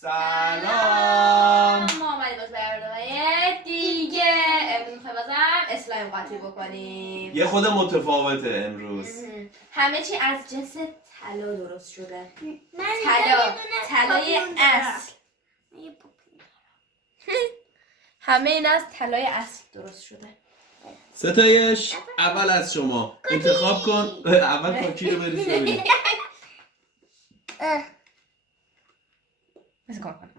سلام. ما اومدیم باز برنامه دیگه. امروز میخوایم بازم اسلایم قاطی بکنیم. یه خود متفاوته امروز. همه چی از جنس طلا درست شده. طلای اصل. همه این از طلای اصل درست شده. ستایش اول از شما انتخاب کن. اول کاکی رو بریز ببینیم. بس کار کنم.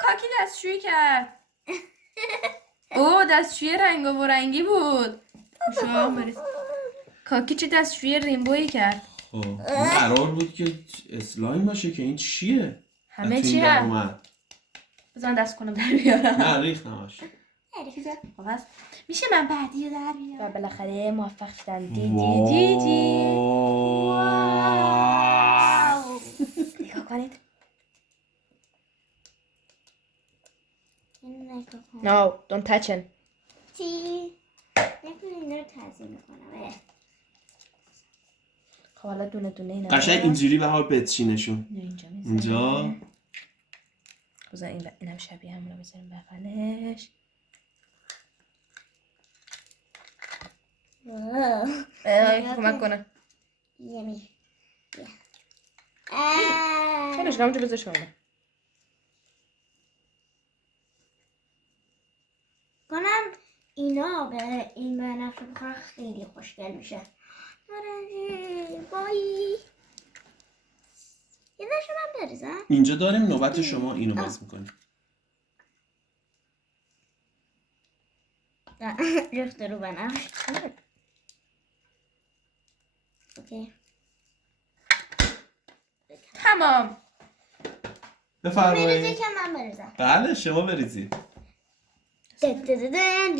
کاکی دستشویی کرد. دستشویی رنگ و رنگی بود. کاکی چه دستشویی ریمبویی کرد. خب این قرار بود که اسلایم باشه که این چیه؟ همه چی هم. بذار دست کنم در بیارم. نه ریخت نماش. میشه من بعدی رو در بیارم. و بالاخره موفق شدم. دیدی. نگاه کنید. No, don't touch him. نکنید رو تنظیم میکنم. خب حالا دونه دونه اینا قشنگ اینجوری بهار بچینشون. اینجا میذارم. اینجا بذار اینم شبیه همون رو بذاریم بغلش. کمک کنه. یمی. خیلیش همونجا بذارش کنه. کنم اینا به این بنفشه بخوره خیلی خوشگل میشه. بایی یه دشون هم بریزم. اینجا داریم نوبت شما اینو باز میکنیم. ریخته رو بنفش. اوکی تمام. بفرمایید. بریزه که من بریزم. بله شما بریزید.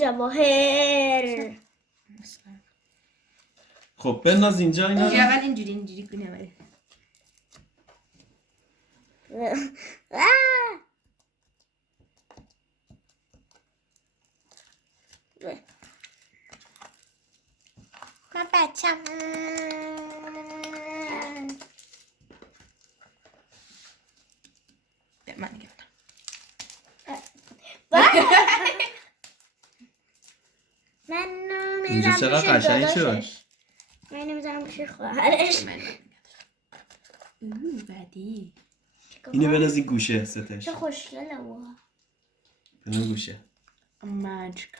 جواهر. خب بنداز اینجا اینا رو. اول اینجوری کنه ولی. من بچم. من دیگه من اینجا چقدر قشنگ شد. من نمیذارم بشه خواهرش. بعدی اینو بنداز این گوشه ستش. چه خوشگله و بنداز گوشه. ماجیک.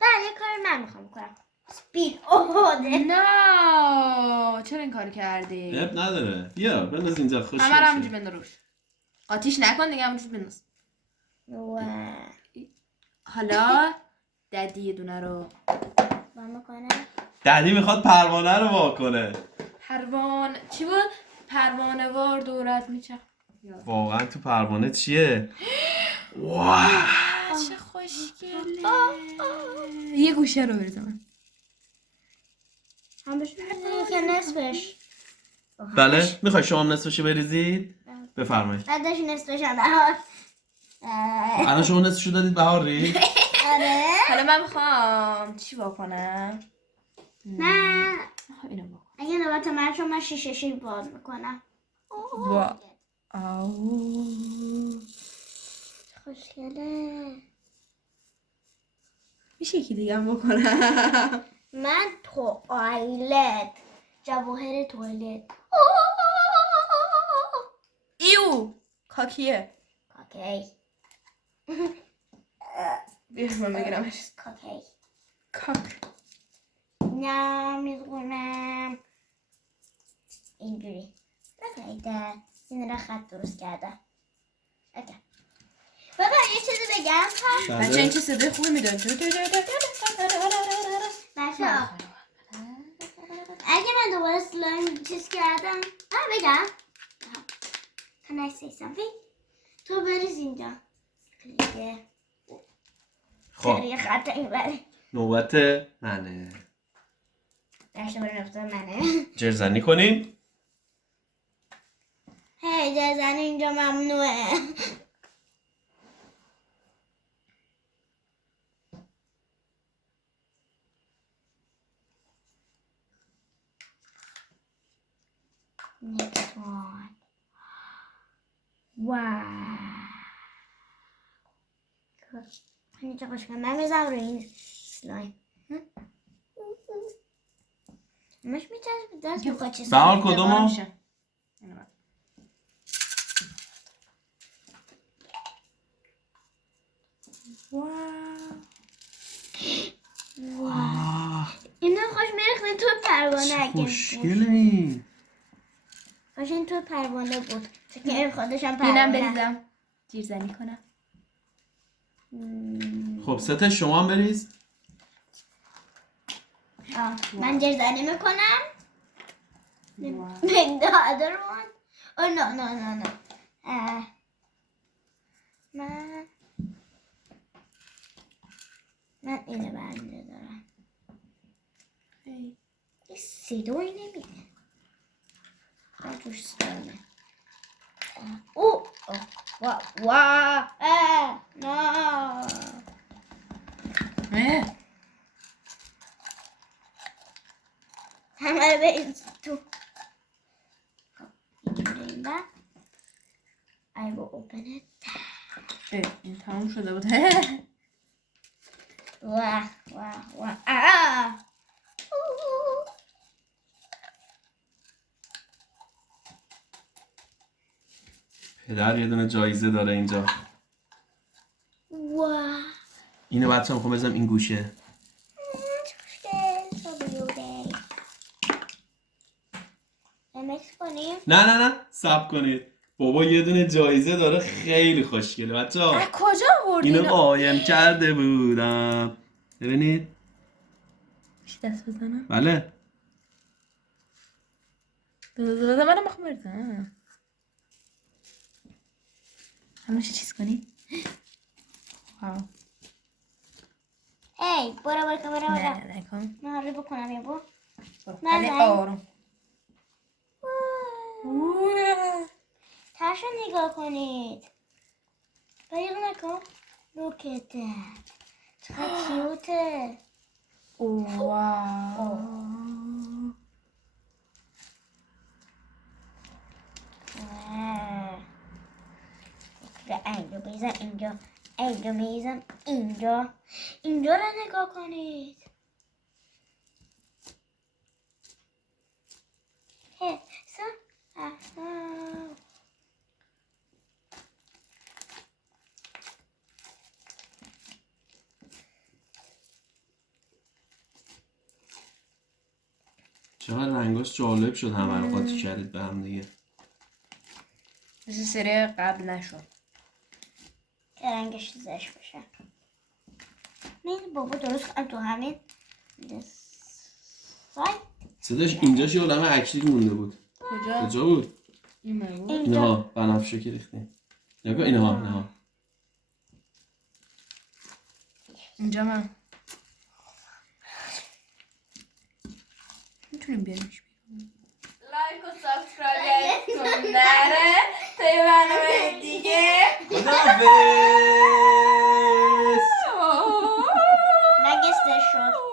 بعد یه کار من میخوام کنم. سپید اوهده. نه چرا این کار کردی؟ اب نداره. بیا بنداز اینجا خوش همه رو همونجا بنداز روش. قاطیش نکن دیگه همونجا بنداز. حالا ددی یه دونه رو با میکنه. ددی میخواد پروانه رو وا کنه. چی بود؟ پروانه وار دورت میچه. واقعا تو پروانه چیه؟ واو چه خوشگله. یه گوشه رو بریزم. هم بشه که نصفش. بله میخوای شما هم نصفشو بریزید؟ بفرمایید. بعدش نصفش هم بهار. الان شما نصفشو دادید بهار ری؟ آره. حالا من میخوام چی واکنم؟ نه اینو واکن. اگه نوبت من چون من شیشه باز میکنم. خوشگله. میشه یکی دیگه هم بکنم. من توالت جواهر توالت. ایو کاکیه. کاکی بیا من بگیرمش. کاکی کاک. نه میزگونم اینجوری بگیده این را خط درست کرده. اوکی بابا یه چیزی بگم بچه این چه صدای خوبی میدن. بچه اگه من دوباره سلایم چیز کردم بگم Can I say something؟ تو بریز اینجا دیگه. خب یه خط این بره نوبت منه. داشته باره نفته منه. جرزنی کنیم. هی جرزنی اینجا ممنوعه. Next one. Wow. اینجا خوش کنم. من میزم روی این سلایم. مش میتونم دست بخواه چیز بهار کدومو؟ اینو خوش میرختن تو پروانه اگه خوشگله این. خوش این تو پروانه بود چون که این خودشم اینم پروانه بریزم جیرزنی کنم. خب سه شما هم بریز. من جرزنی میکنم. The other one. Oh no. من اینو برنده دارم. یه صدایی نمیده. توش سلامه. نه. همه رو بریز تو. این بر. I will open it. این تموم شده بود. واه. پدر یه دونه جایزه داره اینجا. واه. اینو بچه هم خب بزنم این گوشه. نه صبر کنید. بابا یه دونه جایزه داره خیلی خوشگله بچه ها. کجا آوردی اینو قایم کرده بودم. ببینید. میشه دست بزنم؟ بله. بذار منم بخوام بریزم. همونشه چیز کنی؟ واو. ای برو. نه کن. من رو بکنم یه برو. خیلی آروم. تاشو نگاه کنید. بریق نکن. Look at that. چقدر کیوته. واو. اینجا بریزم اینجا میریزم اینجا رو نگاه کنید. چقدر رنگاش جالب شد همه رو قاطی کردید به هم دیگه. مثل سری قبل نشد که رنگش زشت باشه. من بابا درست کنم تو همین صداش اینجاش یه عالمه اکلیل مونده بود. کجا بود؟ اینها بنفشه که ریختیم. نگاه اینها. اینجا من میتونیم بیاریمش لایک و سابسکرایب کن. نره تا یه برنامه دیگه. خداحافظ. نگسته شد.